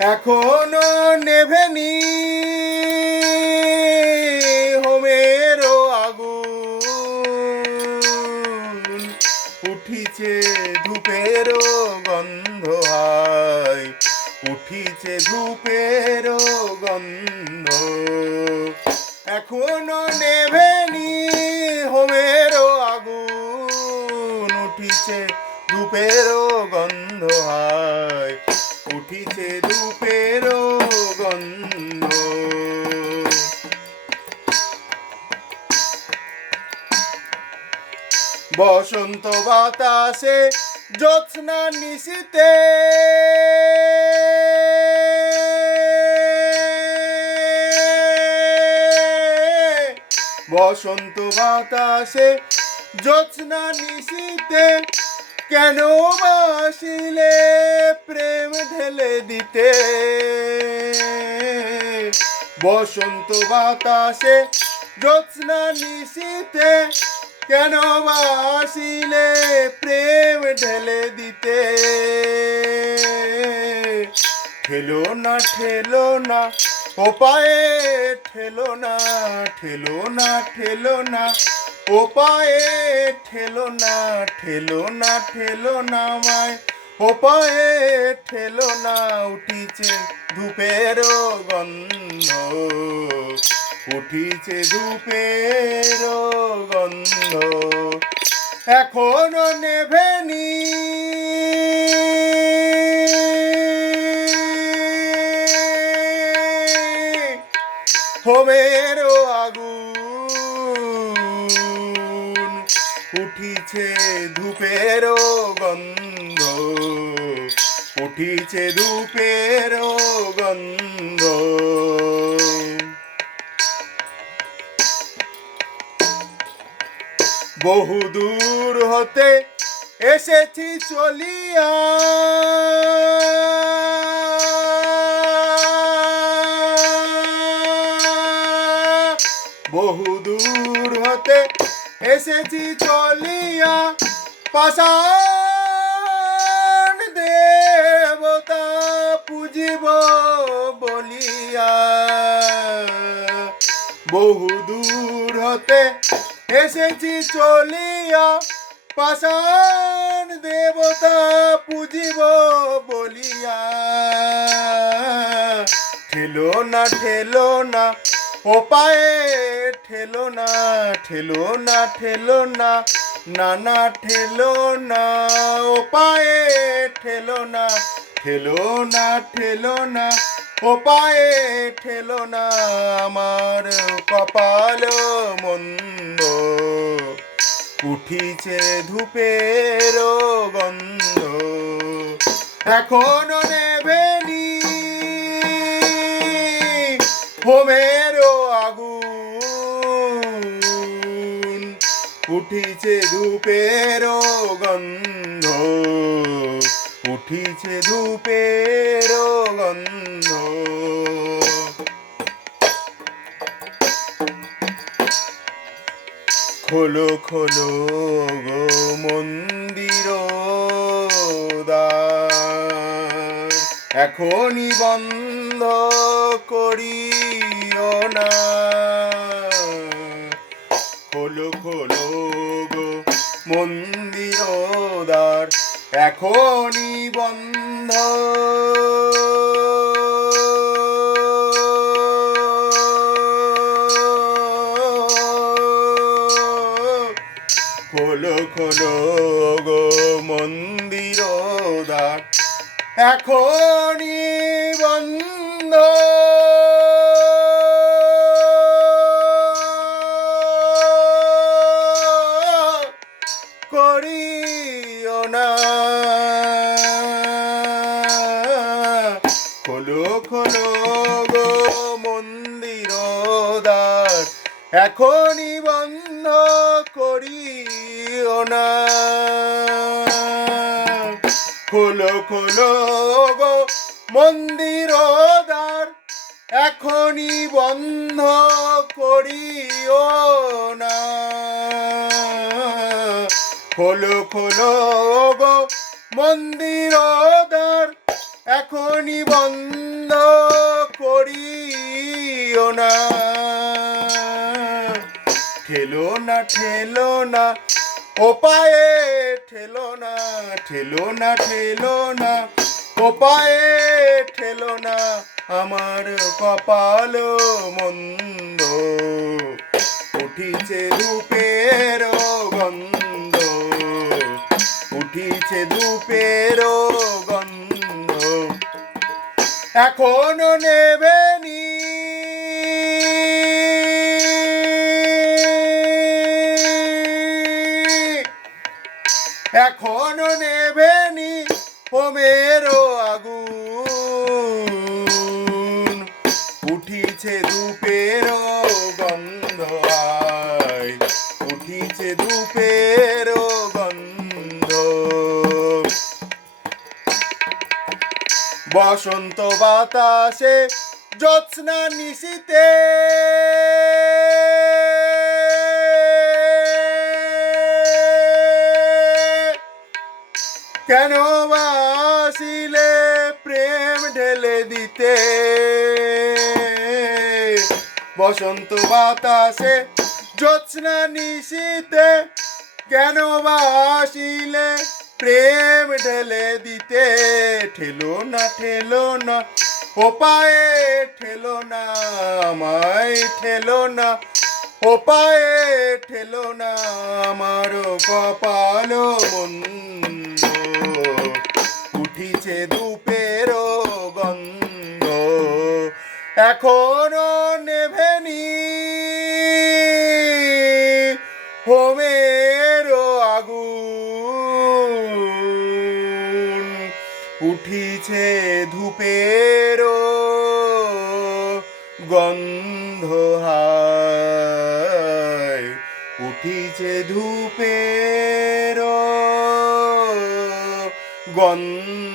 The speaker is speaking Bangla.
এখনও নেভেনি হোমেরও আগুন। উঠিছে ধূপেরও গন্ধ হয়। উঠিছে ধূপেরও গন্ধ। এখনও নেভেনি হোমেরও আগুন। উঠিছে ধূপেরও গন্ধ হয়। উঠিছে ধূপেরও গন্ধ। বসন্ত বাতাসে জ্যোৎস্না নিশিতে। বসন্ত বাতাসে জ্যোৎস্না নিশিতে। কেন বাসিলে প্রেম ঢেলে দিতে? বসন্ত বাতাসে জ্যোৎস্না নিশিতে কেন বাসিলে প্রেম ঢেলে দিতে? ঠেলো না ঠেলো না, ও পায়ে ঠেলো না ঠেলো না ঠেলো না ও পায়ে ঠেলো না ঠেলো না ঠেলো না মায় ও পায়ে ঠেলো না, উঠিছে ধূপের গন্ধ। উঠিছে ধূপের গন্ধ। এখনও নেভেনি। হোমের আগুন। উঠিছে ধূপের গন্ধ। উঠিছে ধূপের গন্ধ। বহু দূর হতে এসেছি চলিয়া। বহু দূর হতে এসেছি চলিয়া পাষাণ দেবতা পুজিব বলিয়া। বহু দূর হতে এসেছি চলিয়া পাষাণ দেবতা পুজিব বলিয়া। ঠেলো না ঠেলো না ও পায়ে ঠেলো না ঠেলো না ঠেলো না না না, ঠেলো না। ও পায়ে ঠেলো না ঠেলো না ঠেলো না, ও পায়ে ঠেলো না। আমার কপাল মন্দ, উঠিছে ধূপের গন্ধ। এখনও নেবেনি হোমের উঠিছে ধূপের গন্ধ, উঠিছে ধূপের গন্ধ। খোলো খোলো গো মন্দির এখনই বন্ধ করিও না। খোলো খোলো গো মন্দির দ্বার এখনই বন্ধ। খোলো খোলো গো মন্দির দ্বার এখনই বন্ধ। খোলো গো মন্দির দ্বার এখনই বন্ধ করিও না। খোলো খোলো গো মন্দির দ্বার এখনই বন্ধ করিও না। খোলো খোলো গো মন্দির দ্বার এখনই বন্ধ করিও না। ঠেলো না ঠেলো না, ও পায়ে ঠেলো না ঠেলো না ঠেলো না, ও পায়ে ঠেলো না, আমার কপাল মন্দ। উঠিছে ধূপের গন্ধ, উঠিছে ধূপের গন্ধ এখনও নেবেনি এখনও নেবেনি হোমেরও আগুন। বসন্ত বাতাসে জ্যোৎস্না নিশিতে। কেন বাসিলে প্রেম ঢেলে দিতে? বসন্ত বাতাসে জ্যোৎস্না নিশিতে কেন বাসিলে প্রেম ঢেলে দিতে ঠেলো না ঠেলো না ও পায়ে ঠেলো না, আমায় ঠেলো না ও পায়ে ঠেলো না, আমার কপাল বন্ধ উঠিছে ধূপের গন্ধ, এখনও উঠিছে ধূপের গন্ধ হায়। উঠিছে ধূপের গন্ধ